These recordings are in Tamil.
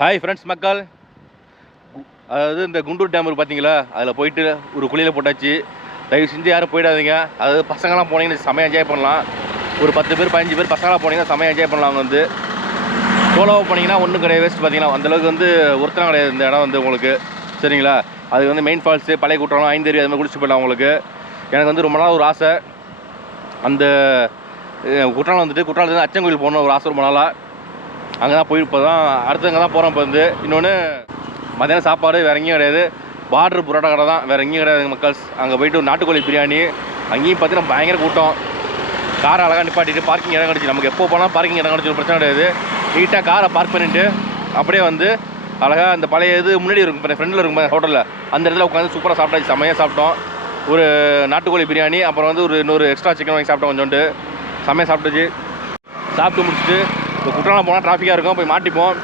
ஹாய் ஃப்ரெண்ட்ஸ் மக்கள். அதாவது இந்த குண்டூர் டேம் இருக்கு பார்த்தீங்களா அதில் போயிட்டு ஒரு குழியில் போட்டாச்சு. தயவு செஞ்சு யாரும் போயிடாதீங்க. அதாவது பசங்களாம் போனீங்கன்னா செமையாக என்ஜாய் பண்ணலாம். ஒரு பத்து பேர் பதினஞ்சு பேர் பசங்களாம் போனீங்கன்னா செமையாக என்ஜாய் பண்ணலாம் அவங்க வந்து. சோலோவாக போனீங்கன்னா ஒன்றும் கிடையாது வேஸ்ட் பார்த்தீங்கன்னா அந்தளவுக்கு வந்து ஒருத்தனம் கிடையாது இந்த இடம் வந்து உங்களுக்கு. சரிங்களா? அது வந்து மெயின் ஃபால்ஸு பழைய குற்றாலம் ஐந்தேரி அது மாதிரி குளிச்சு போயிடலாம் உங்களுக்கு. எனக்கு வந்து ரொம்ப நாள் ஒரு ஆசை. அந்த குற்றாலம் வந்துட்டு குற்றாலத்துலேருந்து அச்சங்கோயில் போகணும் ஒரு ஆசை ரொம்ப நாளாக அங்கே தான் போய் இப்போ தான் அடுத்தவங்க அங்கே தான் போகிறோம் இப்போ வந்து. இன்னொன்று மதியானம் சாப்பாடு வேறு எங்கேயும் கிடையாது. பார்டர் புரோட்டா கடை தான். வேறு எங்கேயும் கிடையாது மக்கள்ஸ். அங்கே போயிட்டு நாட்டுக்கோழி பிரியாணி அங்கேயும் பார்த்தீங்கன்னா பயங்கர கூட்டம். காரை அழகாக நிப்பாட்டிட்டு பார்க்கிங் இடம் கிடச்சி நமக்கு எப்போ போனால் பார்க்கிங் இடம் கிடச்சி பிரச்சனை கிடையாது. நீட்டாக காரை பார்க் பண்ணிட்டு அப்படியே வந்து அழகாக அந்த பழைய இது முன்னாடி இருக்கும் ஃப்ரெண்டில் இருக்கும் ஹோட்டலில் அந்த இடத்துல உட்காந்து சூப்பராக சாப்பிட்டாச்சு. செம்மையாக சாப்பிட்டோம். ஒரு நாட்டுக்கோழி பிரியாணி அப்புறம் வந்து ஒரு இன்னொரு எக்ஸ்ட்ரா சிக்கன் வாங்கி சாப்பிட்டோம் கொஞ்சோண்டு. செம்மையாக சாப்பிட்டுச்சு. சாப்பிட்டு முடிச்சுட்டு இப்போ குற்றாலம் போனால் டிராஃபிக்காக இருக்கும் போய் மாட்டிப்போம்.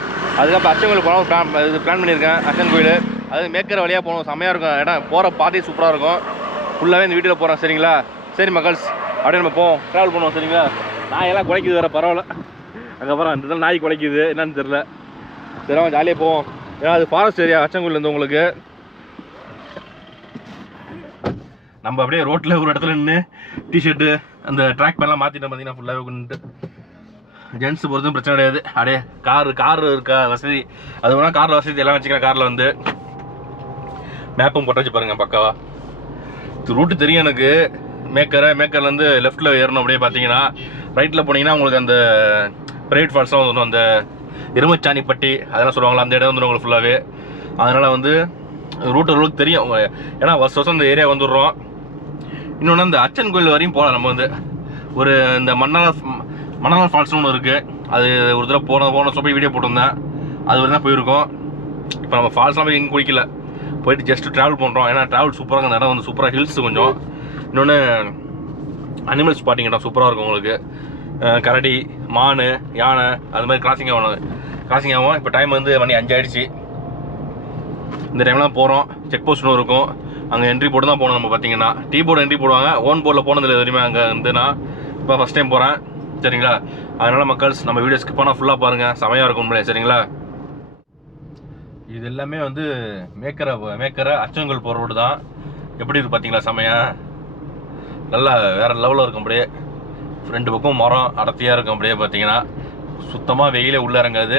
அதுக்கப்புறம் அச்சன் கோயில் போனால் பிளான் இது பிளான் பண்ணியிருக்கேன் அச்சன் கோயில். அது மேற்கரை வழியாக போகணும் செம்மையாக இருக்கும். இடம் போகிற பாட்டி சூப்பராக இருக்கும். ஃபுல்லாகவே இந்த வீட்டில் போகிறோம் சரிங்களா? சரி மக்கள்ஸ் அப்படியே நம்ம போவோம். ட்ராவல் பண்ணுவோம் சரிங்களா? நாய் எல்லாம் குலைக்குது வேறு பரவாயில்ல. அதுக்கப்புறம் அந்த இடத்துல நாய் குலைக்குது என்னன்னு தெரில சரி ஜாலியாக போவோம். ஏன்னா அது ஃபாரஸ்ட் ஏரியா அச்சங்கோயிலேருந்து உங்களுக்கு. நம்ம அப்படியே ரோட்டில் ஒரு இடத்துல நின்று டிஷர்ட்டு அந்த ட்ராக் பேன்லாம் மாற்றிட்டோம் பார்த்தீங்கன்னா ஃபுல்லாகவே கொண்டுட்டு ஜென்ஸ் பொறுத்தும் பிரச்சனை கிடையாது. அப்படியே கார் கார் இருக்கா வசதி. அது வேணா காரில் வசதி எல்லாம் வச்சுக்கலாம் காரில் வந்து மேப்பும் போட்டு வச்சு பாருங்க பக்காவா. ரூட்டு தெரியும் எனக்கு. மேக்கரை மேக்கர்லேருந்து லெஃப்ட்டில் ஏறணும் அப்படியே பார்த்தீங்கன்னா ரைட்டில் போனீங்கன்னா உங்களுக்கு அந்த ப்ரைவேட் ஃபால்ஸ்லாம் வந்துடும் அந்த எருமச்சாணிப்பட்டி அதெல்லாம் சொல்லுவாங்களா அந்த இடம் வந்துடும் உங்களுக்கு ஃபுல்லாகவே அதனால் வந்து ரூட் ஓரளவுக்கு தெரியும். ஏன்னா வருஷம் வருஷம் இந்த ஏரியா வந்துடுறோம். இன்னொன்று அந்த அச்சன் கோயில் வரையும் போகலாம் நம்ம வந்து. ஒரு இந்த மன்னார் மன்னார் ஃபால்ஸ்னு ஒன்று இருக்குது அது ஒரு தடவை போன போன சொல்லி வீடியோ போட்டிருந்தேன். அது வரை தான் போயிருக்கோம். இப்போ நம்ம ஃபால்ஸ்லாம் போய் எங்கேயும் குளிக்கல. போயிட்டு ஜஸ்ட்டு ட்ராவல் பண்ணுறோம் ஏன்னா ட்ராவல் சூப்பராக அந்த இடம் வந்து சூப்பராக ஹில்ஸ் கொஞ்சம். இன்னொன்று அனிமல்ஸ் ஸ்பாட்டிங் இடம் சூப்பராக இருக்கும் உங்களுக்கு. கரடி மான் யானை அது மாதிரி கிராசிங் ஆகணும் கிராசிங் ஆகும். இப்போ டைம் வந்து மணி அஞ்சாயிடுச்சு. இந்த டைம்லாம் போகிறோம் செக் போஸ்ட்னு இருக்கும். அங்கே என்ட்ரி போட்டு தான் போகணும் நம்ம பார்த்தீங்கன்னா. டீ போர்டு என்ட்ரி போடுவாங்க. ஓன் போர்டில் போனதில்லை எதுவுமே அங்கே வந்து நான் இப்போ ஃபஸ்ட் டைம் போகிறேன் சரிங்களா? அதனால் மக்கள்ஸ் நம்ம வீடியோ ஸ்கிப் பண்ணால் ஃபுல்லாக பாருங்கள் செமையாக இருக்கும் உண்மையிலே சரிங்களா? இது எல்லாமே வந்து மேக்கரை மேக்கரை அச்சங்கல் போகிற ரோடு தான். எப்படி இருக்கு பார்த்தீங்களா செமையா? நல்லா வேறு லெவலில் இருக்கும் அப்படியே. ரெண்டு பக்கம் மரம் அடர்த்தியாக இருக்கும் அப்படியே பார்த்தீங்கன்னா சுத்தமாக வெயிலே உள்ளே இறங்காது.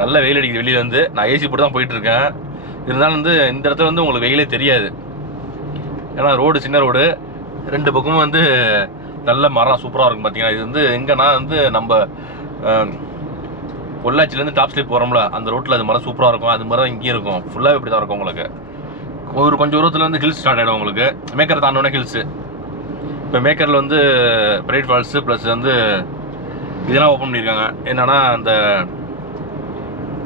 நல்ல வெயில் அடிக்குது வெளியில வந்து நான் ஏசி போட்டு தான் போயிட்டுருக்கேன். இருந்தாலும் வந்து இந்த இடத்துல வந்து உங்களுக்கு வெயிலே தெரியாது. ஏன்னா ரோடு சின்ன ரோடு ரெண்டு பக்கமும் வந்து நல்ல மரம் சூப்பராக இருக்கும் பார்த்தீங்கன்னா இது வந்து எங்கன்னா வந்து நம்ம பொள்ளாச்சிலேருந்து டாப் ஸ்லிப் போகிறோம்ல அந்த ரோட்டில் அது மரம் சூப்பராக இருக்கும். அது மாதிரி தான் இங்கேயும் இருக்கும். ஃபுல்லாகவே இப்படி தான் இருக்கும் உங்களுக்கு. ஒரு கொஞ்சம் தூரத்தில் வந்து ஹில்ஸ் ஸ்டார்ட் ஆகிடும் உங்களுக்கு. மேக்கரை தாண்டோன்னே ஹில்ஸு இப்போ மேக்கரில் வந்து பிரைட் ஃபால்ஸு ப்ளஸ் வந்து இதெல்லாம் ஓப்பன் பண்ணியிருக்காங்க என்னென்னா அந்த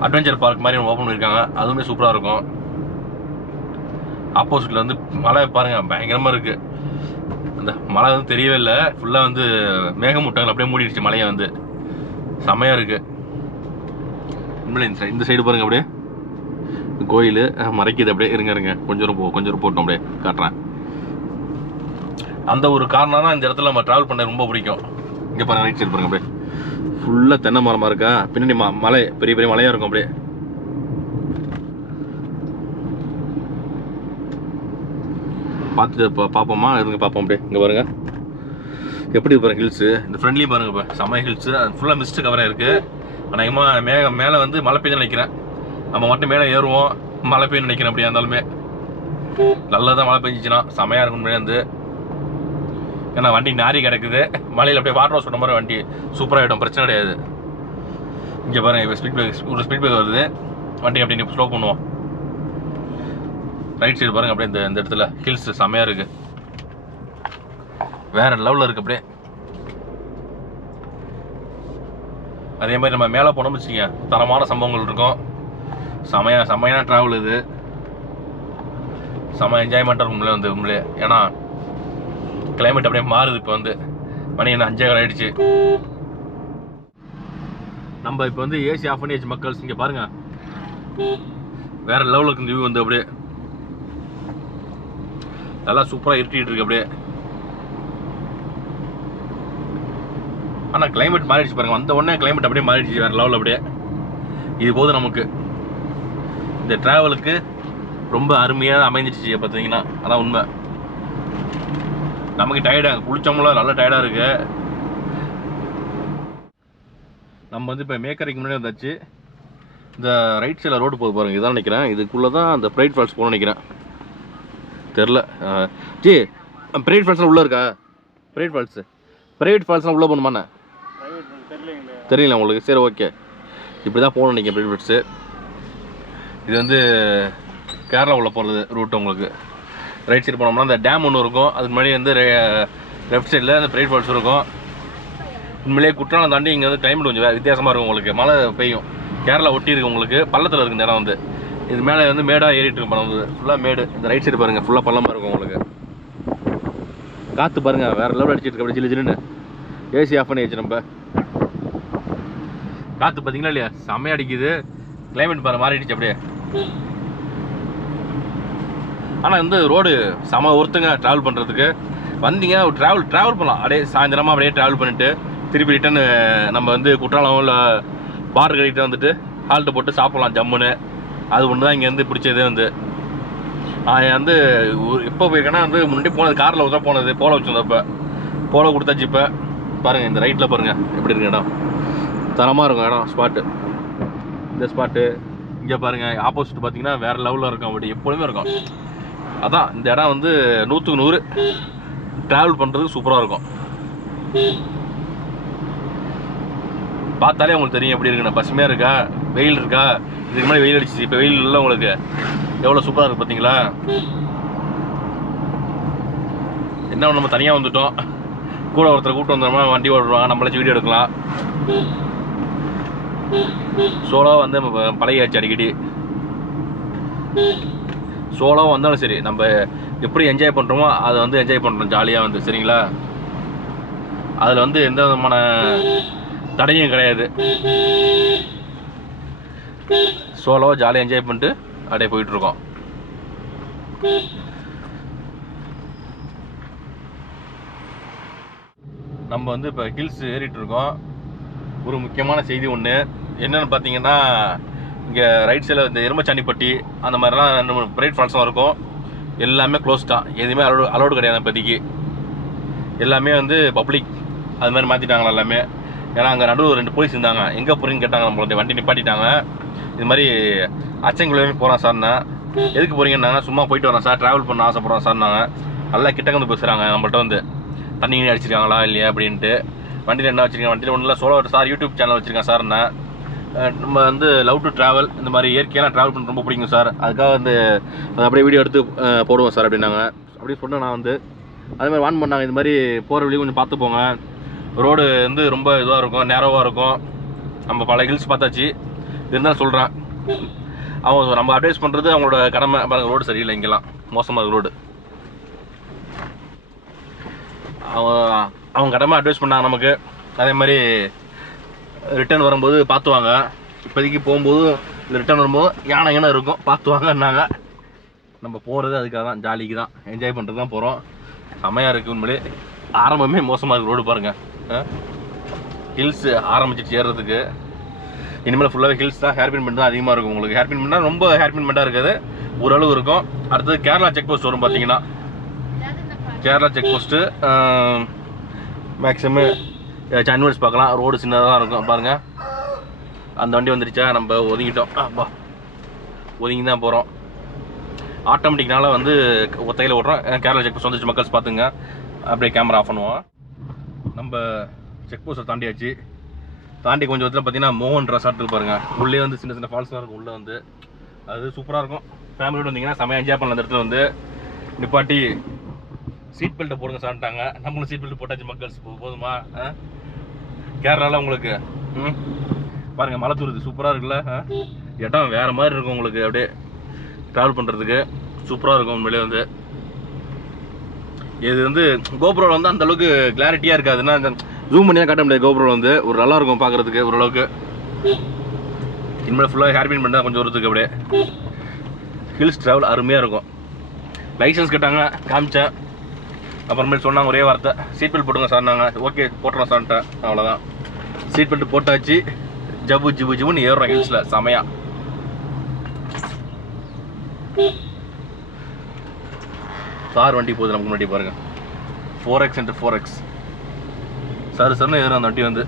அட்வென்ச்சர் பார்க் மாதிரி ஓப்பன் பண்ணியிருக்காங்க அதுவுமே சூப்பராக இருக்கும். ஆப்போசிட்டில் வந்து மலை பாருங்கள் பயங்கரமாக இருக்குது இந்த மழை வந்து தெரியவே இல்லை. ஃபுல்லாக வந்து மேகமூட்டங்கள் அப்படியே மூடிடுச்சு. மலையை வந்து. செம்மையாக இருக்குது இந்த சைடு இந்த சைடு பாருங்கள் அப்படியே. கோயில் மறைக்குது அப்படியே. இருங்க இருங்க. கொஞ்சம் போ கொஞ்சம் தூரம் போட்டோம் அப்படியே. காட்டுறேன். அந்த ஒரு காரணம் தான் இந்த இடத்துல நம்ம ட்ராவல் பண்ண ரொம்ப பிடிக்கும். இங்கே பாருங்கள் ரைட் சைடு பாருங்க அப்படியே. ஃபுல்லாக தென்னை மரமாக இருக்கா? பின்னாடி ம மலை பெரிய பெரிய மலையாக இருக்கும் அப்படியே. பார்த்துட்டு இப்போ பார்ப்போமா? இருங்க பார்ப்போம் அப்படியே. இங்கே பாருங்க. எப்படி பாருங்க ஹில்ஸு இந்த ஃப்ரெண்ட்லி பாருங்க இப்போ செம்ம ஹில்ஸு ஃபுல்லாக மிஸ்ட் கவராக இருக்குது அநேகமாக மேக மேலே வந்து மழை பெய்ஞ்சு நினைக்கிறேன். நம்ம மட்டும் மேலே ஏறுவோம். மழை பெய்யும்னு நினைக்கிறேன் அப்படியா இருந்தாலுமே. நல்லா தான் மழை பெஞ்சிச்சுன்னா செமையாக இருக்கும் உண்மையிலே வந்து ஏன்னா வண்டி நாரி கிடக்குது. மலையில் அப்படியே வாட்டர் வாஷ் பண்ண மாதிரி வண்டி சூப்பராக ஆகிடும் பிரச்சனை கிடையாது. இங்கே பாருங்க இப்போ ஸ்பீட் பிரேக் ஒரு ஸ்பீட் பிரேக் வருது. வண்டி அப்படி ஸ்லோ பண்ணுவோம். ரைட் சைடு பாருங்க அப்படியே இந்த இந்த இடத்துல ஹில்ஸ் செமையாக இருக்கு. வேற லெவலில் இருக்கு அப்படியே. அதே மாதிரி நம்ம மேலே போனோம்னு வச்சுக்கோங்க தரமான சம்பவங்கள் இருக்கும். செமையா செமையான ட்ராவல் இது. செம என்ஜாய்மெண்ட்டாக இருக்கும் வந்து உண்மையிலே. ஏன்னா கிளைமேட் அப்படியே மாறுது இப்போ வந்து. மணி என்ன அஞ்சே கால் ஆயிடுச்சு. நம்ம இப்போ வந்து ஏசி ஆஃப் பண்ணியாச்சு மக்கள் இங்கே பாருங்க. வேற லெவலுக்கு இந்த வியூ வந்து அப்படியே. நல்லா சூப்பராக இருட்டிகிட்டு இருக்கு அப்படியே. ஆனால் கிளைமேட் மாறிடுச்சு பாருங்க. வந்த உடனே கிளைமேட் அப்படியே மாறிடுச்சு வேறு லெவலில் அப்படியே. இது போதும் நமக்கு. இந்த ட்ராவலுக்கு ரொம்ப அருமையாக அமைஞ்சிடுச்சு பார்த்தீங்கன்னா அதான் உண்மை. நமக்கு டயர்டாக குளிச்சோம்ல நல்ல டயர்டாக இருக்கு. நம்ம வந்து இப்போ மேக்கரைக்கு முன்னாடி வந்தாச்சு. இந்த ரைட் சைடில் ரோடு போக பாருங்கள் இதான் நினைக்கிறேன். இதுக்குள்ளே தான் அந்த ப்ரைட் ஃபால்ஸ் போகணும்னு நினைக்கிறேன். தெரில ஜி பிரைவேட் ஃபால்ஸ்லாம் உள்ளே இருக்கா? ப்ரைட் ஃபால்ஸு ப்ரைவேட் ஃபால்ஸ்லாம் உள்ளே போகணுமாண்ணே? தெரியல உங்களுக்கு. சரி ஓகே இப்படி தான் போகணும் நீங்கள் பிரைவேட் ஃபால்ஸு இது வந்து கேரளா உள்ளே போகிறது ரூட் உங்களுக்கு. ரைட் சைடு போனோம்னா அந்த டேம் ஒன்று இருக்கும். அதுக்கு முன்னாடி வந்து லெஃப்ட் சைடில் அந்த ப்ரைட் ஃபால்ஸ் இருக்கும். உண்மையிலேயே குற்றாலம் தாண்டி இங்கே வந்து கிளைமேட் கொஞ்சம் வித்தியாசமாக இருக்கும் உங்களுக்கு. மழை பெய்யும். கேரளா ஒட்டி இருக்கு உங்களுக்கு. பள்ளத்தில் இருக்கு இந்த இடம் வந்து. இது மேலே வந்து மேடாக ஏறிட்டு இருக்கும் படம். ஃபுல்லாக மேடு. இந்த ரைட் சைடு பாருங்கள் ஃபுல்லாக பள்ளமாக இருக்கும் உங்களுக்கு. காற்று பாருங்கள் வேறு லெவல் அடிச்சிட்டு இருக்கு. அப்படி ஜில்லு ஜில்லுன்னு. ஏசி ஆஃப் பண்ணி வச்சு நம்ம. காற்று பார்த்தீங்களா இல்லையா? செம்மையாக அடிக்குது. கிளைமேட் பாரு மாறிடுச்சு அப்படியே. ஆனால் வந்து ரோடு செம ஒருத்தங்க ட்ராவல் பண்ணுறதுக்கு வந்தீங்க ட்ராவல் ட்ராவல் பண்ணலாம். அப்படியே சாயந்தரமாக அப்படியே ட்ராவல் பண்ணிட்டு திருப்பி ரிட்டன் நம்ம வந்து குற்றாலம் இல்லை பார் கடிக்கிட்டு வந்துட்டு ஹால்ட்டு போட்டு சாப்பிட்லாம். ஜம்முன்னு. அது ஒன்று தான் இங்கேருந்து பிடிச்சதே வந்து. நான் வந்து எப்போ போயிருக்கேன்னா வந்து முன்னாடி போனது காரில் தான் போனது போல வச்சுருந்தப்போ. போல கொடுத்தாச்சு இப்போ. பாருங்கள் இந்த ரைட்டில் பாருங்கள் எப்படி இருக்கு இடம். தரமாக இருக்கும் இடம் ஸ்பாட்டு இந்த ஸ்பாட்டு இங்கே பாருங்கள் ஆப்போசிட் பார்த்தீங்கன்னா வேறு லெவலில் இருக்கும் அப்படி எப்பொழுதுமே இருக்கும். அதான் இந்த இடம் வந்து நூற்றுக்கு நூறு. ட்ராவல் பண்ணுறதுக்கு சூப்பராக இருக்கும். பார்த்தாலே உங்களுக்கு தெரியும் எப்படி இருக்குண்ணா பசுமையாக இருக்கா? வெயில் இருக்கா? இதுக்கு முன்னாடி வெயில் அடிச்சிச்சு இப்போ வெயில் இல்லை உங்களுக்கு. எவ்வளோ சூப்பராக இருக்கு பார்த்தீங்களா என்ன நம்ம தனியாக வந்துட்டோம். கூட ஒருத்தர் கூப்பிட்டு வந்தோம்னா வண்டி ஓடுவாங்க நம்மளாச்சும் வீடியோ எடுக்கலாம். சோலோ வந்து நம்ம பழகியாச்சு அடிக்கடி. சோலோ வந்தாலும் சரி நம்ம எப்படி என்ஜாய் பண்ணுறோமோ அதை வந்து என்ஜாய் பண்ணுறோம் ஜாலியாக வந்து சரிங்களா? அதில் வந்து எந்த விதமான தடையும் கிடையாது. சோலோவாக ஜாலியாக என்ஜாய் பண்ணிட்டு அப்படியே போயிட்டுருக்கோம். நம்ம வந்து இப்போ ஹில்ஸ் ஏறிட்டு இருக்கோம் ஒரு முக்கியமான செய்தி ஒன்று என்னென்னு பார்த்தீங்கன்னா இங்கே ரைட் சைடில் இந்த எருமச்சாண்டிப்பட்டி அந்த மாதிரிலாம் ரெண்டு மூணு பிரைட் ஃபால்ஸ்லாம் இருக்கும். எல்லாமே க்ளோஸ் தான். எதுவுமே அலோடு அலோடு கிடையாது இப்போதைக்கு. எல்லாமே வந்து பப்ளிக் அது மாதிரி மாற்றிட்டாங்களா எல்லாமே. ஏன்னா அங்கே நடுவில் ரெண்டு போலீஸ் இருந்தாங்க. எங்கே போகிறீங்கன்னு கேட்டாங்க நம்மளுடைய வண்டி நிப்பாட்டிட்டாங்க. இது மாதிரி அச்சங்குள்ளே போகிறோம் சார்னா எதுக்கு போகிறீங்கன்னாங்க சும்மா போயிட்டு வரோம் சார் ட்ராவல் பண்ண ஆசைப்படுறோம் சார்னாங்க நல்லா கிட்டக்க வந்து பேசுகிறாங்க நம்மள்ட்ட வந்து தண்ணி அடிச்சிருக்காங்களா இல்லையா அப்படின்ட்டு. வண்டியில் என்ன வச்சுருக்கேன் வண்டியில் ஒன்றும் இல்லை. சோலோ சார் யூடியூப் சேனல் வச்சிருக்கேன் சார்னா நம்ம வந்து லவ் டு ட்ராவல் இந்த மாதிரி இயற்கையெல்லாம் ட்ராவல் பண்ண ரொம்ப பிடிக்கும் சார் அதுக்காக வந்து அப்படியே வீடியோ எடுத்து போடுவோம் சார் அப்படின்னாங்க. அப்படி சொன்னேன் நான் வந்து அதே மாதிரி வான் பண்ணாங்க. இந்த மாதிரி போகிற வழி கொஞ்சம் பார்த்து போங்க ரோடு வந்து ரொம்ப இதுவாக இருக்கும் நேரோவாக இருக்கும். நம்ம பல ஹில்ஸ் பார்த்தாச்சு. இருந்தாலும் சொல்கிறேன் அவங்க நம்ம அட்வைஸ் பண்ணுறது அவங்களோட கடமை. பாருங்க ரோடு சரியில்லை இங்கெல்லாம். மோசமாக இருக்கு ரோடு. அவங்க அவங்க கடமை அட்வைஸ் பண்ணாங்க நமக்கு. அதே மாதிரி ரிட்டர்ன் வரும்போது பார்த்து வாங்க இப்போதைக்கு போகும்போது ரிட்டர்ன் வரும்போது யானை யானை இருக்கும். பார்த்து வாங்கன்னாங்க நம்ம போகிறது அதுக்காக தான். ஜாலிக்கு தான். என்ஜாய் பண்ணுறது தான் போகிறோம் செமையாக இருக்குது உண்மையிலே. ஆரம்பமே மோசமாக இருக்குது ரோடு பாருங்கள் ஹில்ஸ் ஆரம்பிச்சிட்டு ஏறுறதுக்கு இனிமேல் ஃபுல்லாகவே ஹில்ஸ் தான் ஹேர் பின் தான் அதிகமாக இருக்கும் உங்களுக்கு. ஹேர் பின் பண்ணால் ரொம்ப ஹேர் பின் இருக்காது. ஓரளவு இருக்கும். அடுத்தது கேரளா செக் போஸ்ட் வரும் பார்த்தீங்கன்னா கேரளா செக் போஸ்ட்டு மேக்ஸிமம் சன்வர்ஸ் பார்க்கலாம். ரோடு சின்னதாக இருக்கும். பாருங்கள் அந்த வண்டி வந்துருச்சா? நம்ம ஒதுங்கிட்டோம். அப்பா ஒதுங்கி தான் போகிறோம் ஆட்டோமேட்டிக்னால வந்து ஒத்தையில் ஓட்டுறோம். கேரளா செக் போஸ்ட் வந்துச்சு மக்கள்ஸ் பார்த்துங்க. அப்படியே கேமரா ஆஃப் பண்ணுவோம். நம்ம செக் போஸ்ட்டை தாண்டியாச்சு. தாண்டி கொஞ்சம் தூரத்தில் பார்த்தீங்கன்னா மோகன் ரெசார்ட் பாருங்கள் உள்ளே வந்து சின்ன சின்ன ஃபால்ஸ்லாம் இருக்கும். உள்ளே வந்து அது சூப்பராக இருக்கும். ஃபேமிலியோட வந்தீங்கன்னா செமையாக என்ஜாய் பண்ணலாம். அந்த இடத்துல வந்து நிப்பாட்டி சீட் பெல்ட்டை போடுங்க சாப்பிட்டாங்க நம்மளும் சீட் பெல்ட் போட்டாச்சு மக்கள்ஸ் போதுமா? கேரளாவில் உங்களுக்கு ம்? பாருங்கள் மலை தூருது சூப்பராக இருக்குல்ல இடம் வேறு மாதிரி இருக்கும் உங்களுக்கு. அப்படியே ட்ராவல் பண்ணுறதுக்கு சூப்பராக இருக்கும் உண்மையிலே வந்து. இது வந்து கோபுரம் வந்து அந்த அளவுக்கு கிளாரிட்டியாக இருக்காதுன்னா அந்த ஜூம் பண்ணி காட்ட முடியாது கோபுரம் வந்து. ஒரு நல்லா இருக்கும் பார்க்குறதுக்கு ஓரளவுக்கு இனிமேல் ஃபுல்லாக ஹேர் பின் பண்ணால் கொஞ்சம் வரதுக்கு அப்படியே. ஹில்ஸ் ட்ராவல் அருமையாக இருக்கும். லைசன்ஸ் கேட்டாங்க காமிச்சேன். அப்புறமேல் சொன்னாங்க ஒரே வார்த்தை. சீட் பெல்ட் போட்டுங்க சார்னாங்க ஓகே போட்டுறோம் சார்ன்ட்டேன் அவ்வளோதான் சீட் பெல்ட் போட்டாச்சு. ஜபு ஜிபு ஜிபுன்னு ஏறுறோம் ஹில்ஸில் செமையாக கார் வண்டி போகுது நமக்கு முன்னாடி பாருங்க. Four X into four X sir சார்னு எதிரும் அந்த வண்டி வந்து.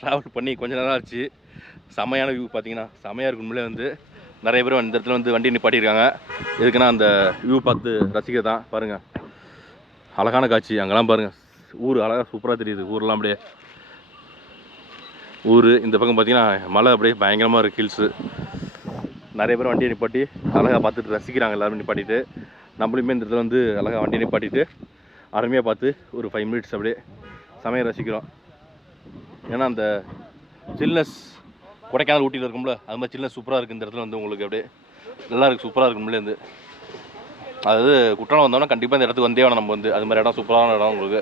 ட்ராவல் பண்ணி கொஞ்ச நேரம் ஆச்சு. செமையான வியூ பார்த்தீங்கன்னா செமையாக இருக்கும்லே வந்து. நிறைய பேர் இந்த இடத்துல வந்து வண்டி நிப்பாட்டியிருக்காங்க. எதுக்குன்னா அந்த வியூ பார்த்து ரசிக்க தான். பாருங்கள் அழகான காட்சி. அங்கெல்லாம் பாருங்கள் ஊர் அழகாக சூப்பராக தெரியுது. ஊரெலாம் அப்படியே. ஊர் இந்த பக்கம் பார்த்தீங்கன்னா மலை அப்படியே பயங்கரமாக இருக்குது ஹில்ஸு நிறைய பேர் வண்டியை நிப்பாட்டி அழகாக பார்த்துட்டு ரசிக்கிறாங்க எல்லோரும் நிப்பாட்டிட்டு. நம்மளுமே இந்த இடத்துல வந்து அழகாக வண்டியை நிப்பாட்டிட்டு அருமையாக பார்த்து ஒரு ஃபைவ் மினிட்ஸ் அப்படியே சமையல் ரசிக்கிறோம். ஏன்னா அந்த சில்னஸ் கொடைக்கானல் ஊட்டியில் இருக்கும்ல அது மாதிரி சில்னஸ் சூப்பராக இருக்குது இந்த இடத்துல வந்து உங்களுக்கு அப்படியே. நல்லா இருக்குது சூப்பராக இருக்கும்ல இருந்து அதாவது குற்றாலம் வந்தோம்னா கண்டிப்பாக இந்த இடத்துக்கு வந்தே வேணும் நம்ம வந்து. அது மாதிரி இடம் சூப்பரான இடம் உங்களுக்கு.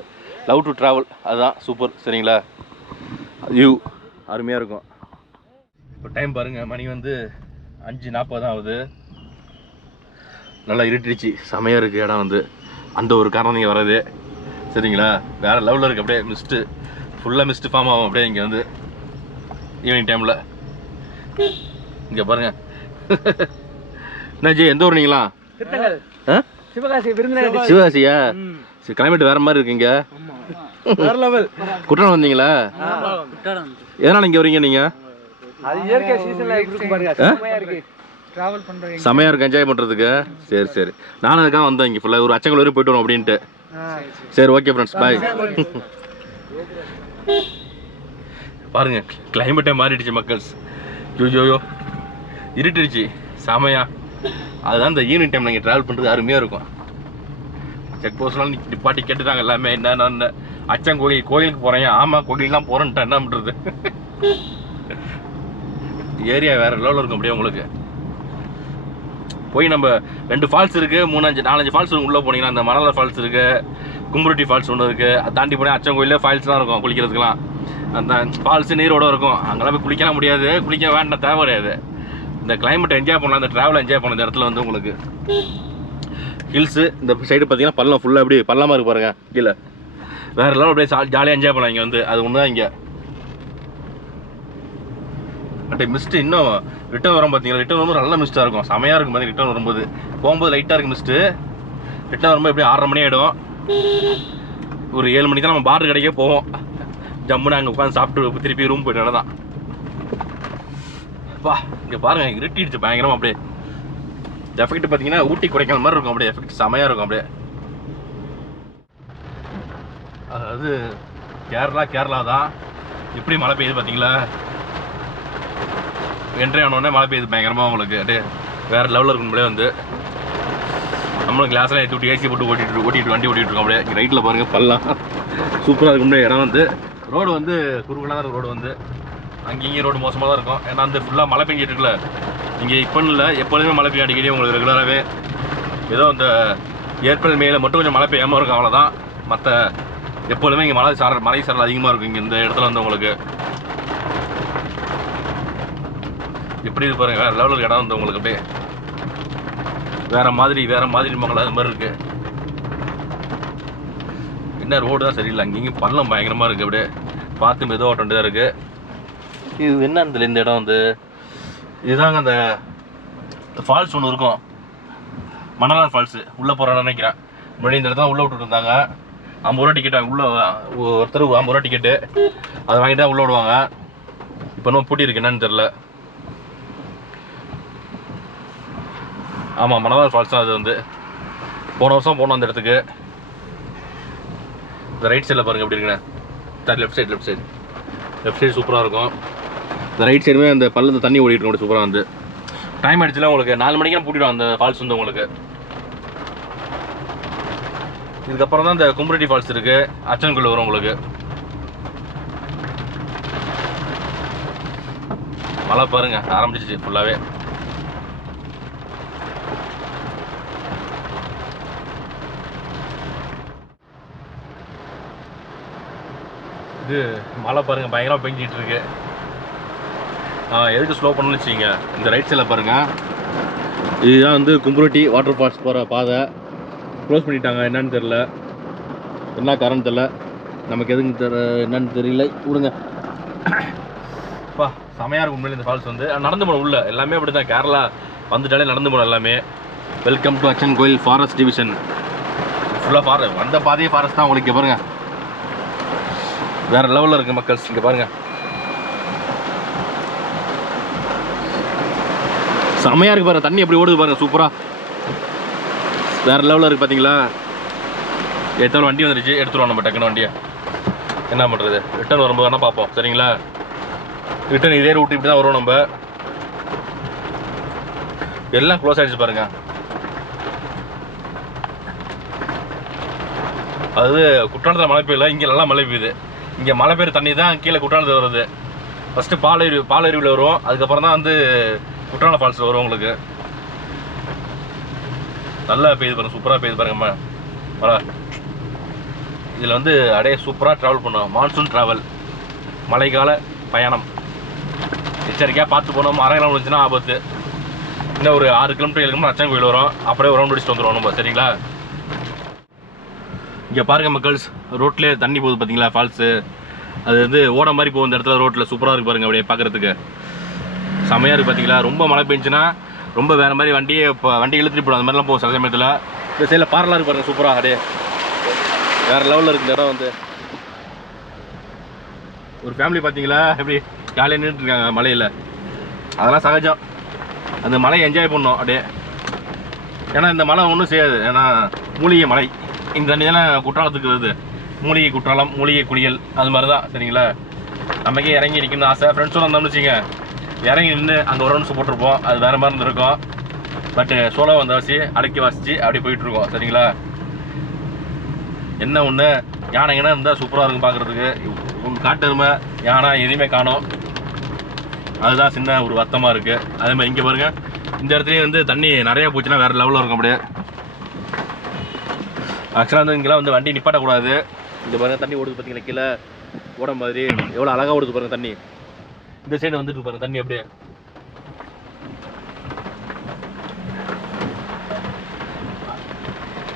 லவ் டு ட்ராவல் அதுதான் சூப்பர் சரிங்களா? வியூ அருமையாக இருக்கும். இப்போ டைம் பாருங்கள் மணி வந்து அஞ்சு நாற்பது தான் ஆகுது. நல்லா இருட்டிடுச்சு. செமையாக இருக்குது இடம் வந்து. அந்த ஒரு காரணம் நீங்கள் வர்றது. சரிங்களா? வேறு லெவலில் இருக்குது அப்படியே மிஸ்ட்டு ஃபுல்லாக மிஸ்ட்டு ஃபார்ம் ஆகும். அப்படியே இங்கே வந்து ஈவினிங் டைமில் இங்கே பாருங்கள் என்ன ஜி எந்த ஊர் நீங்களா சிவகாசியா? சரி கிளைமேட் வேற மாதிரி இருக்குங்க வேற லெவல் குற்றாலம் வந்தீங்களா? எதனால இங்கே வரீங்க நீங்க? அது இயற்கை சீசன்ல இருக்கு. பாருங்க செமையா இருக்கு. டிராவல் பண்றீங்க செமையா இருக்கு என்ஜாய் பண்றதுக்கு. சரி சரி. நானும் அதுக்காக வந்தேன் இங்கே ஃபுல்லாக ஒரு அச்சங்கல் வரையும் போயிட்டு வரோம் அப்படின்ட்டு. சரி ஓகே ஃப்ரெண்ட்ஸ் பாய் பாருங்க கிளைமேட்டே மாறிடுச்சு மக்கள்ஸ். யோயோ இருட்டிடுச்சு. செமையா. அதுதான் இந்த ஈவினிங் டைம் நீங்கள் ட்ராவல் பண்ணுறது அருமையாக இருக்கும். செக் போஸ்ட்லாம் நிப்பாட்டி கேட்டுட்டாங்க எல்லாமே. என்னென்ன அச்சன் கோயில் கோயிலுக்கு போகிறேன் ஆமாம் கோயிலுக்குலாம் போகிறேன்ட்டேன் என்ன பண்ணுறது ஏரியா வேற லெவலில் இருக்கும் அப்படியே உங்களுக்கு. போய் நம்ம ரெண்டு ஃபால்ஸ் இருக்கு மூணஞ்சு நாலஞ்சு ஃபால்ஸ் உள்ளே போனீங்கன்னா அந்த மணல ஃபால்ஸ் இருக்கு கும்புருட்டி ஃபால்ஸ் ஒன்று இருக்கு. அதை தாண்டி போனால் அச்சன் கோயிலே ஃபால்ஸ்லாம் இருக்கும் குளிக்கிறதுக்குலாம் அந்த ஃபால்ஸ் நீரோட இருக்கும். அங்கெல்லாம் போய் குளிக்கலாம் முடியாது குளிக்க வேண்டாம் தேவை கிடையாது. இந்த கிளைமேட் என்ஜாய் பண்ணலாம் இந்த ட்ராவல் என்ஜாய் பண்ண இந்த இடத்துல வந்து உங்களுக்கு. ஹில்ஸு இந்த சைடு பார்த்தீங்கன்னா பள்ளம் ஃபுல்லாக அப்படி பள்ளமாக இருக்கு பாருங்க கீழே. வேறு லெவல் அப்படியே ஜாலியாக என்ஜாய் பண்ணலாம் இங்கே வந்து. அது ஒன்று தான் இங்கே. அப்படியே மிஸ்ட்டு இன்னும் ரிட்டர்ன் வரும் பார்த்தீங்களா ரிட்டர்ன் வரும்போது நல்ல மிஸ்ட்டாக இருக்கும். செமையாக இருக்கும் பார்த்தீங்க ரிட்டர்ன் வரும்போது? போகும்போது லைட்டாக இருக்குது மிஸ்ட்டு ரிட்டர்ன் வரும்போது எப்படியும் ஆறரை மணி ஆகிடும் ஒரு ஏழு மணிக்கு தான் நம்ம பார்டர் கடைக்கே போவோம். ஜம்முன்னு அங்கே உட்காந்து சாப்பிட்டு திருப்பி ரூம் போயிட்டு தான் வா இங்கே பாருங்க இருட்டிடுச்சு பயங்கரமாக அப்படியே. எஃபெக்ட் பார்த்தீங்கன்னா ஊட்டி கொடைக்கானல் மாதிரி இருக்கும் அப்படியே. எஃபெக்ட் செமையாக இருக்கும் அப்படியே. அதாவது கேரளா கேரளா தான் எப்படி மழை பெய்யுது பார்த்தீங்களா என்ட்ரி ஆனோடனே மழை பெய்யுது பயங்கரமாக உங்களுக்கு. அப்படியே வேறு லெவலில் இருக்கும் அப்படியே வந்து. நம்மளும் கிளாஸ்லாம் ஏற்றி விட்டு ஏசி போட்டு ஓட்டிட்டு ஓட்டிட்டு வண்டி ஓட்டிகிட்டு இருக்கோம் அப்படியே. ரைட்டில் பாருங்கள் பல்லாம் சூப்பராக இருக்கும் அப்படியே இடம் வந்து. ரோடு வந்து குறுகலாக தான் ரோடு வந்து. அங்கேயும் ரோடு மோசமாக தான் இருக்கும். ஏன்னா வந்து ஃபுல்லாக மழை பெஞ்சிட்டு இருக்குல்ல. இங்கே இப்போன்னு இல்லை எப்பொழுதுமே மழை பெய்யும் அடிக்கடி உங்களுக்கு ரெகுலராகவே ஏதோ அந்த ஏப்ரல் மேல மட்டும் கொஞ்சம் மழை பெய்யாமல் இருக்கும் அவ்வளோதான் மற்ற எப்பொழுதுமே இங்கே மழை சாரல் மழை சாரல் அதிகமாக இருக்கும் இங்கே இந்த இடத்துல வந்து உங்களுக்கு. எப்படி இது பாருங்க வேற லெவலில் இடம் வந்து உங்களுக்கு அப்படியே வேற மாதிரி வேற மாதிரி மக்கள் அது மாதிரி இருக்கு. என்ன ரோடு தான் சரியில்லை அங்கேயும் பள்ளம் பயங்கரமா இருக்கு அப்படியே. பார்த்து மெதுவாக ஓட்ட வேண்டியதாக இருக்கு. இது என்ன இந்த இந்த இடம் வந்து? இதுதாங்க அந்த ஃபால்ஸ் ஒன்று இருக்கும். மணலார் ஃபால்ஸு உள்ளே போகிறான்னு நினைக்கிறேன். முன்னாடி இந்த இடத்துல உள்ளே விட்டுட்டு இருந்தாங்க. ஐம்பது ரூபா டிக்கெட் உள்ள ஒருத்தர் ஐம்பது ரூபா டிக்கெட்டு அதை வாங்கிட்டு தான் உள்ளே விடுவாங்க இப்போ இன்னும் பூட்டி இருக்கு என்னன்னு தெரில ஆமாம் மணலார் ஃபால்ஸ் தான் அது வந்து. போன வருஷம் போனோம் அந்த இடத்துக்கு. இந்த ரைட் சைடில் பாருங்கள் எப்படி இருக்குண்ணே left side left side left side சூப்பராக இருக்கும். இந்த ரைட் சைடுமே அந்த பள்ளத்து தண்ணி ஓடிட்டு இருக்கும் சூப்பராக வந்து. டைம் ஆயிடுச்சுல உங்களுக்கு. நாலு மணிக்கெல்லாம் பூட்டிடும் அந்த ஃபால்ஸ் வந்து உங்களுக்கு. இதுக்கப்புறம் தான் இந்த கும்பரட்டி ஃபால்ஸ் இருக்குது அச்சன்குள்ள வரும் உங்களுக்கு. மழை பாருங்கள் ஆரம்பிச்சிச்சு ஃபுல்லாகவே இது மழை பாருங்கள் பயங்கரமாக பெஞ்சிகிட்டு இருக்கு ஆ, எதுக்கு ஸ்லோ பண்ணணும்னு வச்சுங்க இந்த ரைட் சைடில் பாருங்கள் இதுதான் வந்து கும்புரட்டி வாட்டர் ஃபால்ஸ் போகிற பாதை. க்ளோஸ் பண்ணிட்டாங்க என்னன்னு தெரில என்ன காரணம் தெரில நமக்கு எதுங்க தெர என்னன்னு தெரியல. விடுங்க. அப்பா செமையாக இருக்கும் உண்மையில இந்த ஃபால்ஸ் வந்து. நடந்து போகணும் உள்ள எல்லாமே அப்படி தான் கேரளா வந்துட்டாலே நடந்து போகணும் எல்லாமே. வெல்கம் டு அச்சன் கோயில் ஃபாரஸ்ட் டிவிஷன் ஃபுல்லாக ஃபாரஸ்ட் வந்த பாதையே ஃபாரஸ்ட் தான் உங்களுக்கு பாருங்கள் வேற லெவலில் இருக்கு மக்கள்ஸ் இங்கே பாருங்க. செம்மையாக இருக்கு பாருங்க. தண்ணி எப்படி ஓடுது பாருங்க. சூப்பராக வேற லெவலில் இருக்கு பார்த்தீங்களா எடுத்தாலும் வண்டி வந்துருச்சு. எடுத்துருவோம் நம்ம டக்குன்னு வண்டியை. என்ன பண்ணுறது ரிட்டர்ன் வரும்போது வேணால் பார்ப்போம். சரிங்களா? ரிட்டர்ன் இதே ரூட் இப்படி தான் வருவோம் நம்ம. எல்லாம் க்ளோஸ் ஆகிடுச்சு பாருங்க. அது குற்றாலத்தில் மழை பெய்யல. இங்கே நல்லா மழை பெய்யுது. இங்கே மழை பெய்யுற தண்ணி தான் கீழே குற்றாலத்தில் வருது. ஃபஸ்ட்டு பாலருவி பாலருவியில் வரும் அதுக்கப்புறம் தான் வந்து குற்றால ஃபால்ஸில் வரும் உங்களுக்கு. நல்லா பெய்து பாருங்க சூப்பராக பெய்து பாருங்க மழை. இதில் வந்து அப்படியே சூப்பராக ட்ராவல் பண்ணுவோம் மான்சூன் ட்ராவல் மழைக்கால பயணம். எச்சரிக்கையாக பார்த்து போனோம் மரங்களாம் விழுந்துச்சுன்னா ஆபத்து. இன்னும் ஒரு ஆறு கிலோமீட்டர் ஏழு கிலோமீட்டர் அச்சன் கோயில் வரும். அப்படியே ஒரு ரவுண்ட் அடிச்சுட்டு வந்துடுவோம் நம்ம சரிங்களா? இங்கே பாருங்க மக்கள்ஸ். ரோட்லேயே தண்ணி போகுது பார்த்தீங்களா ஃபால்ஸு அது வந்து ஓட மாதிரி போகும் இந்த இடத்துல ரோட்டில் சூப்பராக இருக்கு பாருங்க அப்படியே பார்க்குறதுக்கு செமையாக இருக்குது பார்த்தீங்களா ரொம்ப மழை பெஞ்சுன்னா ரொம்ப வேறு மாதிரி வண்டியை இப்போ வண்டி இழுத்துட்டு போடும் அந்த மாதிரிலாம் போகும் சில சமயத்தில். இந்த சைடில் பாரலாம் இருக்கு பாருங்க சூப்பராக அப்படியே. வேறு லெவலில் இருக்கு இந்த இடம் வந்து. ஒரு ஃபேமிலி பார்த்தீங்களா எப்படி ஜாலியாக நின்றுட்டு இருக்காங்க மலையில். அதெல்லாம் சகஜம். அந்த மலையை என்ஜாய் பண்ணோம் அப்படியே. ஏன்னா இந்த மலை ஒன்றும் செய்யாது. ஏன்னா மூலிகை மலை. இந்த தண்ணி தானே குற்றாலத்துக்கு வருது. மூலிகை குற்றாலம் மூலிகை குளியல் அது மாதிரி தான் சரிங்களா? நமக்கே இறங்கி நிற்கணும்னு ஆசை. ஃப்ரெண்ட்ஸோட வந்தோம்னு வச்சுங்க இறங்கி நின்று அங்கே ஒரு போட்டிருப்போம். அது வேறு மாதிரி இருந்திருக்கும். பட்டு சோலோ வந்தாச்சு அடக்கி வாசித்து அப்படி போயிட்டுருக்கோம் சரிங்களா? என்ன ஒன்று யானைங்கன்னா இருந்தால் சூப்பராக இருக்கும் பார்க்குறதுக்கு ஒன்று காட்டெருமை யானை எதுவுமே காணோம். அதுதான் சின்ன ஒரு வருத்தமாக இருக்குது அதே மாதிரி இங்கே பாருங்கள் இந்த இடத்துலையும் வந்து தண்ணி நிறையா போச்சுன்னா வேறு லெவலில் இருக்கும் அப்படியே ஆக்சுவலாக வந்து இங்கெல்லாம் வந்து வண்டி நிப்பாட்டக்கூடாது. இந்த பாருங்க தண்ணி ஓடுது பார்த்தீங்களா கீழே ஓட மாதிரி. எவ்வளோ அழகாக ஓடுது பாருங்க தண்ணி. இந்த சைடு வந்துட்டு பாருங்க தண்ணி அப்படியே.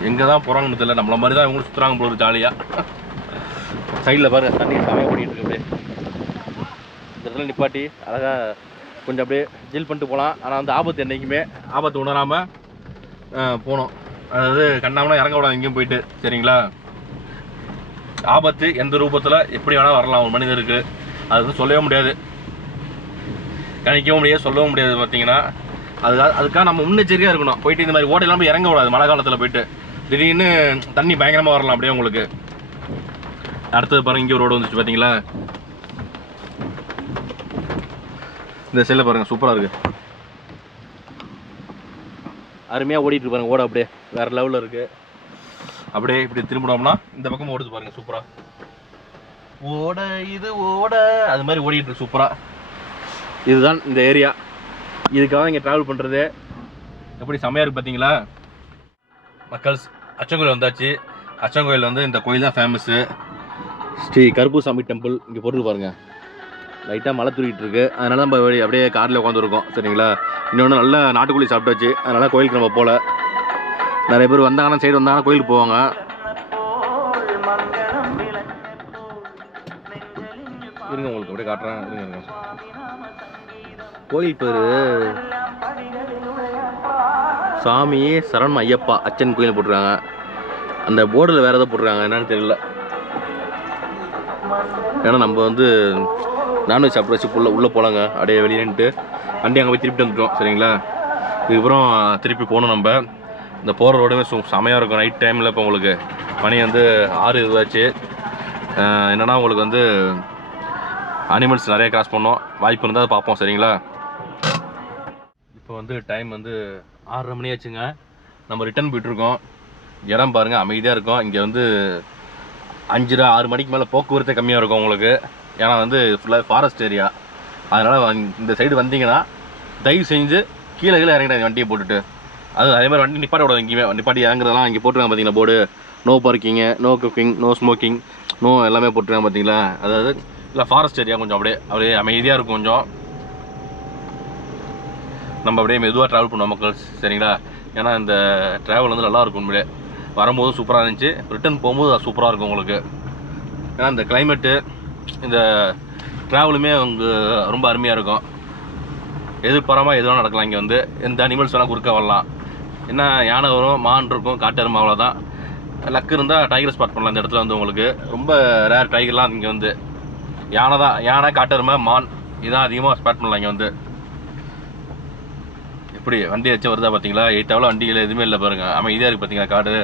எங்கே தான் போகிறாங்கன்னு தெரியல நம்மள மாதிரி தான் இவங்களும் சுற்றுறாங்க போல ஜாலியாக சைடில் பாருங்கள் தண்ணி செமையாக ஓடிட்டு இருக்கு அப்படியே. இந்த இடத்துல நிப்பாட்டி அழகாக கொஞ்சம் அப்படியே ஜில் பண்ணிட்டு போகலாம் ஆனால் வந்து ஆபத்து என்றைக்குமே ஆபத்து உணராமல் போனோம். அதாவது கண்ணாமலாம் இறங்க விடாது எங்கேயும் போயிட்டு சரிங்களா? ஆபத்து எந்த ரூபத்தில் எப்படி வேணால் வரலாம் ஒரு மனிதருக்கு. அது வந்து சொல்லவே முடியாது. கணிக்கவும் முடியாது சொல்லவும் முடியாது பார்த்தீங்கன்னா அதுக்காக அதுக்காக நம்ம முன்னெச்சரிக்கையாக இருக்கணும். போயிட்டு இந்த மாதிரி ஓட்டையெல்லாம் போய் இறங்க கூடாது மழை காலத்தில் போயிட்டு. திடீர்னு தண்ணி பயங்கரமாக வரலாம் அப்படியே உங்களுக்கு. அடுத்தது பாருங்க இங்கே ஒரு ரோடு வந்துச்சு பார்த்தீங்களா இந்த செல்ல பாருங்க சூப்பராக இருக்கு. அருமையாக ஓடிட்டு பாருங்கள் பாருங்க ஓட அப்படியே. வேற லெவலில் இருக்குது அப்படியே இப்படி திரும்பினோம்னா இந்த பக்கம் ஓடுது பாருங்க சூப்பரா. ஓட இது ஓட. அது மாதிரி ஓடிட்டு இருக்கு சூப்பரா. இதுதான் இந்த ஏரியா. இதுக்காக இங்கே ட்ராவல் பண்ணுறது எப்படி செமையாக இருக்கு பார்த்தீங்களா மக்கள்ஸ் அச்சங்கோயில் வந்தாச்சு. அச்சங்கோயில் வந்து இந்த கோயில் தான் ஃபேமஸ்ஸு ஸ்ரீ கருப்புசாமி டெம்பிள் இங்கே போட்டு பாருங்க. லைட்டாக மழை தூக்கிட்டு இருக்கு. அதனால நம்ம அப்படியே காரில் உட்காந்துருக்கோம் சரிங்களா? இன்னொன்று நல்ல நாட்டுக்கோழி சாப்பிட்டாச்சு. அதனால கோயிலுக்கு நம்ம போகல நிறைய பேர் வந்தாங்கன்னா சைடு வந்தாங்கன்னா கோயிலுக்கு போவாங்க. இருங்க உங்களுக்கு அப்படியே காட்டுறேன். இருங்க இருங்க. கோயில் பேர் சாமி சரண் ஐயப்பா அச்சன் கோயில் போட்டிருக்காங்க. அந்த போர்டில் வேறு ஏதோ போட்டிருக்காங்க. என்னன்னு தெரியல. ஏன்னா நம்ம வந்து நான்வெஜ் சாப்பிட வச்சு உள்ள உள்ளே போகலாங்க அப்படியே வெளியே நின்றுட்டு வண்டி அங்கே போய் திருப்பி வந்துட்டோம். சரிங்களா? இதுக்கப்புறம் திருப்பி போகணும் நம்ம. இந்த போகிற ரோடுமே சு செமையாக இருக்கும். நைட் டைமில் இப்போ உங்களுக்கு மணி வந்து ஆறு இதுவாச்சு. என்னென்னா உங்களுக்கு வந்து அனிமல்ஸ் நிறைய கிராஸ் பண்ணோம். வாய்ப்பு இருந்தால் அதை பார்ப்போம். சரிங்களா? இப்போ வந்து டைம் வந்து ஆறரை மணி ஆச்சுங்க. நம்ம ரிட்டர்ன் போயிட்டுருக்கோம் இடம் பாருங்கள் அமைதியாக இருக்கும். இங்கே வந்து அஞ்சரை ஆறு மணிக்கு மேலே போக்குவரத்து கம்மியாக இருக்கும் உங்களுக்கு. ஏன்னா வந்து ஃபுல்லாக ஃபாரஸ்ட் ஏரியா அதனால் இந்த சைடு வந்தீங்கன்னா தயவு செஞ்சு கீழே கீழே இறங்கிடாது வண்டியை போட்டுட்டு. அது அதே மாதிரி வண்டி நிப்பாட்ட விடாது எங்கேயுமே நிப்பாட்டி இறங்குறதெல்லாம் இங்கே போட்டுருக்காங்க பார்த்தீங்களா? Board. No parking no cooking no smoking no எல்லாமே போட்டுருக்காங்க பார்த்தீங்களா? அதாவது இல்லை ஃபாரஸ்ட் ஏரியா கொஞ்சம் அப்படியே அப்படியே அமைதியாக இருக்கும் கொஞ்சம். நம்ம அப்படியே மெதுவாக ட்ராவல் பண்ணுவோம் மக்கள் சரிங்களா? ஏன்னா இந்த ட்ராவல் வந்து நல்லாயிருக்கும் உண்மையிலே. வரும்போது சூப்பராக இருந்துச்சு. ரிட்டர்ன் போகும்போது அது சூப்பராக இருக்கும் உங்களுக்கு. ஏன்னா இந்த கிளைமேட்டு இந்த ட்ராவலுமே அவங்க ரொம்ப அருமையாக இருக்கும். எதிர்பாராமல் எதுவும் நடக்கலாம் இங்கே வந்து. எந்த அனிமல்ஸ் வேணால் குறுக்க வரலாம். என்ன யானை வரும் மான் இருக்கும் காட்டெருமை அவ்வளோதான் லக்கு இருந்தால் டைகர் ஸ்பாட் பண்ணலாம் இந்த இடத்துல வந்து உங்களுக்கு. ரொம்ப ரேர் டைகர்லாம் இங்கே வந்து. யானை தான் யானை காட்டெருமை மான் இதான் அதிகமாக ஸ்பாட் பண்ணலாம் இங்கே வந்து. எப்படி வண்டி வச்சு வருதா பார்த்தீங்களா எயிட்டாவில் வண்டிகள் எதுவுமே இல்லை பாருங்க. அமைதியாக இருக்குது பார்த்தீங்களா காடு?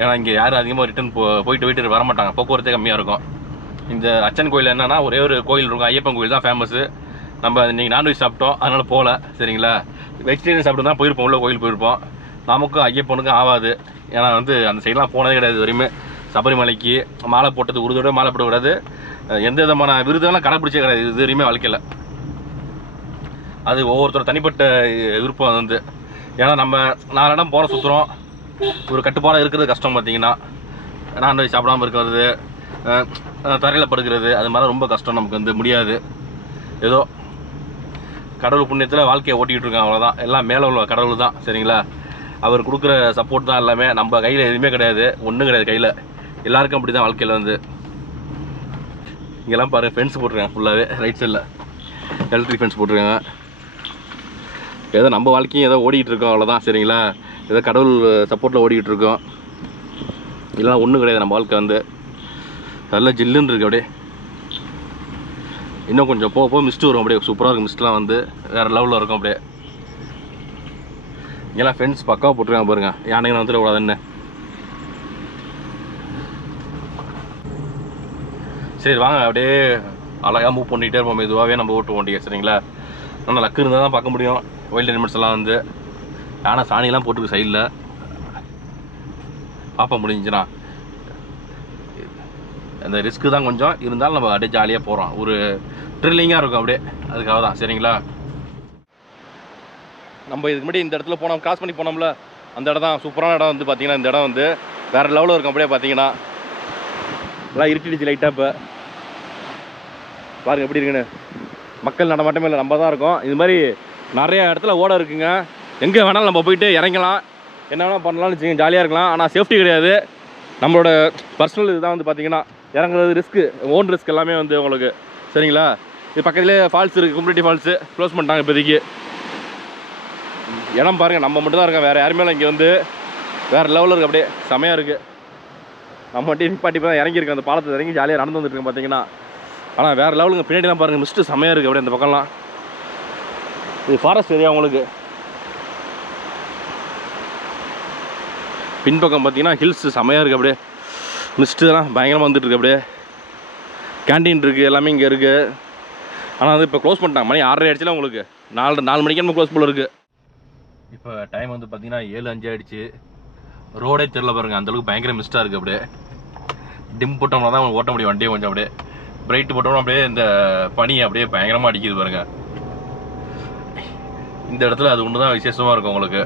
ஏன்னா இங்கே யாரும் அதிகமாக ரிட்டர்ன் போ போயிட்டு போயிட்டு வர மாட்டாங்க. போக்குவரத்தே கம்மியாக இருக்கும். இந்த அச்சன் கோயில் என்னென்னா ஒரே ஒரு கோயில் இருக்கும். ஐயப்பன் கோயில் தான் ஃபேமஸு நம்ம நீங்கள் நான்வெஜ் சாப்பிட்டோம். அதனால் போகல. சரிங்களா? வெஜிடேரியன் சாப்பிட்டு தான் போயிருப்போம் உள்ள கோயில் போயிருப்போம். நமக்கும் ஐயப்பனுக்கும் ஆகாது ஏன்னா வந்து அந்த சைட்லாம் போனதே கிடையாது வரையுமே சபரிமலைக்கு மாலை போட்டது உருதோட மாலை போடக்கூடாது. எந்த விதமான விருதெல்லாம் கடைப்பிடிச்சே கிடையாது இது வரையுமே வாழ்க்கையில். அது ஒவ்வொருத்தர் தனிப்பட்ட விருப்பம் வந்து. ஏன்னா நம்ம நாலு இடம் போகிற சுற்றுறோம் ஒரு கட்டுப்பாடாக இருக்கிறது கஷ்டம் பார்த்தீங்கன்னா நான் சாப்பிடாம இருக்கிறது தரையில் படுக்கிறது அது மாதிரி ரொம்ப கஷ்டம் நமக்கு வந்து முடியாது. ஏதோ கடவுள் புண்ணியத்தில் வாழ்க்கையை ஓட்டிக்கிட்டு இருக்கோம் அவ்வளோதான் எல்லாம் மேலே உள்ள கடவுள் தான் சரிங்களா? அவர் கொடுக்குற சப்போர்ட் தான் எல்லாமே. நம்ம கையில் எதுவுமே கிடையாது ஒன்றும் கிடையாது கையில். எல்லாருக்கும் அப்படி தான் வாழ்க்கையில் வந்து. இங்கெல்லாம் பாருங்கள் ஃபென்ஸ் போட்டிருக்காங்க ஃபுல்லாகவே ரைட் சைடில் எலக்ட்ரிக் ஃபென்ஸ் போட்டிருக்காங்க. ஏதோ நம்ம வாழ்க்கையும் ஏதோ ஓடிக்கிட்டு இருக்கோம் அவ்வளோதான் சரிங்களா? ஏதோ கடவுள் சப்போர்ட்டில் ஓடிக்கிட்டு இருக்கோம். இல்லைனா ஒன்றும் கிடையாது நம்ம வாழ்க்கை வந்து. நல்லா ஜில்லுன்னு இருக்கு அப்படியே. இன்னும் கொஞ்சம் போக போக மிஸ்ட் வரும் அப்படியே. சூப்பராக இருக்கும். மிஸ்ட்லாம் வந்து வேறு லெவலில் இருக்கும் அப்படியே. இங்கெல்லாம் ஃப்ரெண்ட்ஸ் பக்காவாக போட்டிருக்காங்க பாருங்கள் யானைங்க வந்துட கூடாதுன்னு சரி வாங்க. அப்படியே அழகாக மூவ் பண்ணிகிட்டே இருப்போம். மெதுவாகவே நம்ம ஓட்டு வண்டியை சரிங்களா? ஆனால் லக்கு இருந்தால் தான் பார்க்க முடியும். வைல்ட் அனிமல்ஸ் எல்லாம் வந்து. யானை சாணியெல்லாம் போட்டுருக்கு சைடில் பார்ப்ப முடிஞ்சுன்னா அந்த ரிஸ்க்கு தான் கொஞ்சம். இருந்தாலும் நம்ம அப்படியே ஜாலியாக போகிறோம் ஒரு ட்ரில்லிங்காக இருக்கும் அப்படியே. அதுக்காக தான். சரிங்களா? நம்ம இதுக்கு முன்னாடி இந்த இடத்துல போனோம். கிராஸ் பண்ணி போனோம்ல. அந்த இடம் தான். சூப்பரான இடம் வந்து பார்த்தீங்கன்னா இந்த இடம் வந்து வேறு லெவலில் இருக்கும் அப்படியே பார்த்தீங்கன்னா எல்லாம் இருட்டிடுச்சு லைட்டாக இப்போ. பாருங்கள் எப்படி இருக்குன்னு. மக்கள் நடமாட்டமே இல்லை. நம்ம தான் இருக்கோம். இது மாதிரி நிறைய இடத்துல ஓட இருக்குங்க. எங்கே வேணாலும் நம்ம போயிட்டு இறங்கலாம். என்ன வேணால் பண்ணலாம்னு வச்சுக்கோங்க. ஜாலியாக இருக்கலாம். ஆனால் சேஃப்டி கிடையாது. நம்மளோட பர்சனல் இதுதான் வந்து பார்த்திங்கன்னா இறங்குறது ரிஸ்க்கு ஓன் ரிஸ்க் எல்லாமே வந்து உங்களுக்கு. சரிங்களா? இது பக்கத்துலேயே ஃபால்ஸ் இருக்குது கும்பிட்டி ஃபால்ஸு க்ளோஸ் பண்ணிட்டாங்க இப்போதைக்கு. இடம் பாருங்கள் நம்ம மட்டும் தான் இருக்கோம். வேறு யாருமே இங்கே வந்து வேறு லெவலில் இருக்குது அப்படியே செமையாக இருக்குது நம்ம மட்டும் நிப்பாட்டி தான் இறங்கியிருக்கோம் அந்த பாலத்தை இறங்கி ஜாலியாக நடந்து வந்துட்டு பார்த்தீங்கன்னா ஆனால் வேறு லெவலுங்க பின்னாடிலாம் பாருங்கள் மிஸ்ட்டு செமையாக இருக்குது அப்படியே அந்த பக்கம்லாம். இது ஃபாரஸ்ட் ஏரியா உங்களுக்கு. பின்பக்கம் பார்த்தீங்கன்னா ஹில்ஸ் செமையாக இருக்குது அப்படியே மிஸ்ட்டுலாம் பயங்கரமாக வந்துட்டுருக்கு அப்படியே. கேண்டீன் இருக்குது எல்லாமே இங்கே இருக்குது ஆனால் அது இப்போ க்ளோஸ் பண்ணிட்டாங்க. மணி ஆறரை ஆயிடுச்சுல உங்களுக்கு. நாலு நாலு மணிக்கு நம்ம க்ளோஸ் போல இருக்குது இப்போ டைம் வந்து பார்த்தீங்கன்னா ஏழு அஞ்சு ஆகிடுச்சு ரோடே தெரில பாருங்க. அந்தளவுக்கு பயங்கர மிஸ்ட்டாக இருக்குது அப்படியே. டிம் போட்டோம்னா தான் ஓட்ட முடியும் வண்டியை கொஞ்சம் அப்படியே. பிரைட் போட்டோம்னா அப்படியே இந்த பனி அப்படியே பயங்கரமாக அடிக்குது பாருங்கள் இந்த இடத்துல அது ஒன்று தான் விசேஷமாக இருக்கும் உங்களுக்கு.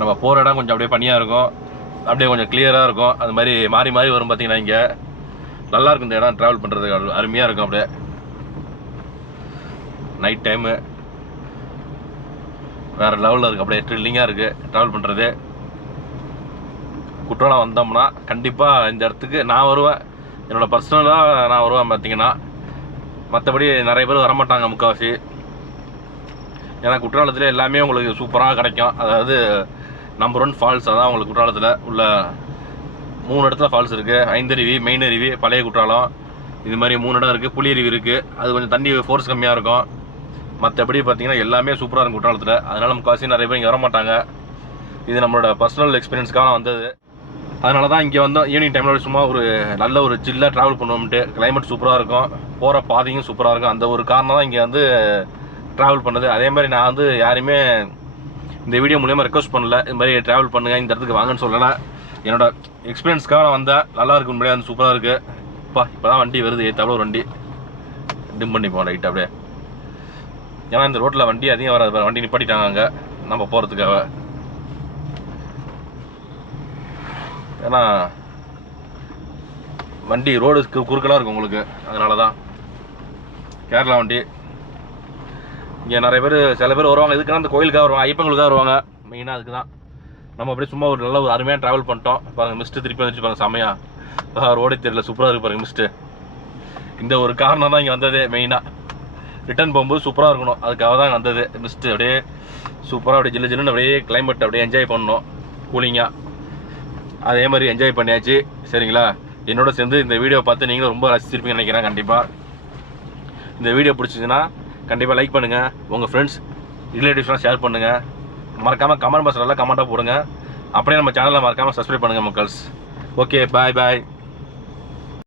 நம்ம போகிற இடம் கொஞ்சம் அப்படியே பனியாக இருக்கும். அப்படியே கொஞ்சம் கிளியராக இருக்கும். அது மாதிரி மாறி மாறி வரும் பார்த்தீங்கன்னா இங்கே. நல்லாயிருக்கும் இந்த இடம் ட்ராவல் பண்ணுறதுக்கு அருமையாக இருக்கும் அப்படியே. நைட் டைமு வேறு லெவலில் இருக்குது அப்படியே ட்ரில்லிங்காக இருக்குது ட்ராவல் பண்ணுறது குற்றாலம் வந்தோம்னா கண்டிப்பாக இந்த இடத்துக்கு நான் வருவேன். என்னோடய பர்சனலாக நான் வருவேன் பார்த்தீங்கன்னா மற்றபடி நிறைய பேர் வரமாட்டாங்க முக்கால்வாசி. ஏன்னா குற்றாலத்தில் எல்லாமே உங்களுக்கு சூப்பராக கிடைக்கும். அதாவது நம்பர் ஒன் ஃபால்ஸ் அதான் உங்களுக்கு குற்றாலத்தில் உள்ள மூணு இடத்துல ஃபால்ஸ் இருக்குது ஐந்தருவி மெயின் அருவி பழைய குற்றாலம். இது மாதிரி மூணு இடம் இருக்குது புளியருவி இருக்குது அது கொஞ்சம் தண்ணி ஃபோர்ஸ் கம்மியாக இருக்கும். மற்றபடி பார்த்தீங்கன்னா எல்லாமே சூப்பராக இருக்கும் குற்றாலத்தில். அதனால் நம்ம காசி நிறைய பேர் இங்கே வரமாட்டாங்க இது நம்மளோட பர்சனல் எக்ஸ்பீரியன்ஸ்க்காக வந்தது. அதனால தான் இங்கே வந்தோம். ஈவினிங் டைமில் சும்மா ஒரு நல்ல ஒரு சில்லாக ட்ராவல் பண்ணுவோம்ட்டு. கிளைமேட் சூப்பராக இருக்கும். போகிற பாதையும் சூப்பராக இருக்கும். அந்த ஒரு காரணம் தான் இங்கே வந்து ட்ராவல் பண்ணது. அதே மாதிரி நான் வந்து யாரையுமே இந்த வீடியோ மூலியமாக ரெக்வஸ்ட் பண்ணல. இந்த மாதிரி ட்ராவல் பண்ணுங்க இந்த இடத்துக்கு வாங்கன்னு சொல்லலை. என்னோட எக்ஸ்பீரியன்ஸ்க்காக நான் வந்தேன். நல்லா இருக்கு முன்னாடி வந்து சூப்பராக இருக்குது இப்போ இப்போ தான் வண்டி வருது ஏற்றாவில் ஒரு வண்டி. டிம் பண்ணி போகலாம் லைட் அப்படியே. ஏன்னா இந்த ரோட்டில் வண்டி அதிகம் வராது வண்டி நிப்பாட்டிட்டாங்க அங்கே. நம்ம போகிறதுக்காக ஏன்னா வண்டி ரோடு குறுக்கலாக இருக்கும் உங்களுக்கு. அதனால தான் கேரளா வண்டி. இங்கே நிறைய பேர் சில பேர் வருவாங்க. இதுக்குன்னா அந்த கோயிலுக்காக வருவாங்க ஐயப்பங்களுக்காக வருவாங்க. மெயினாக அதுக்கு தான். நம்ம அப்படியே சும்மா ஒரு நல்ல ஒரு அருமையாக ட்ராவல் பண்ணிட்டோம். பாருங்கள் மிஸ்ட்டு திருப்பி வந்துச்சு பாருங்க செமையா. ரோடே தெரியல சூப்பராக இருக்கு பாருங்க மிஸ்ட்டு இந்த ஒரு காரணம் தான் இங்கே வந்ததே மெயினாக ரிட்டர்ன் போகும்போது சூப்பராக இருக்கணும். அதுக்காக தான் வந்தது மிஸ்ட்டு அப்படியே சூப்பராக அப்படியே ஜில்லு ஜில்லுன்னு அப்படியே கிளைமேட் அப்படியே என்ஜாய் பண்ணணும் கூலிங்காக அதே மாதிரி என்ஜாய் பண்ணியாச்சு சரிங்களா? என்னோட சேர்ந்து இந்த வீடியோ பார்த்து நீங்களும் ரொம்ப ரசிச்சிருப்பீங்கன்னு நினைக்கிறேன் கண்டிப்பாக இந்த வீடியோ பிடிச்சிச்சின்னா கண்டிப்பாக லைக் பண்ணுங்கள் உங்கள் ஃப்ரெண்ட்ஸ் ரிலேட்டிவ்ஸ்லாம் ஷேர் பண்ணுங்கள் மறக்காமல் கமெண்ட் பாக்ஸில் கமெண்ட்டாக போடுங்க. அப்படியே நம்ம சேனலை மறக்காமல் சப்ஸ்கிரைப் பண்ணுங்கள் மக்கள்ஸ். ஓகே பாய் பாய்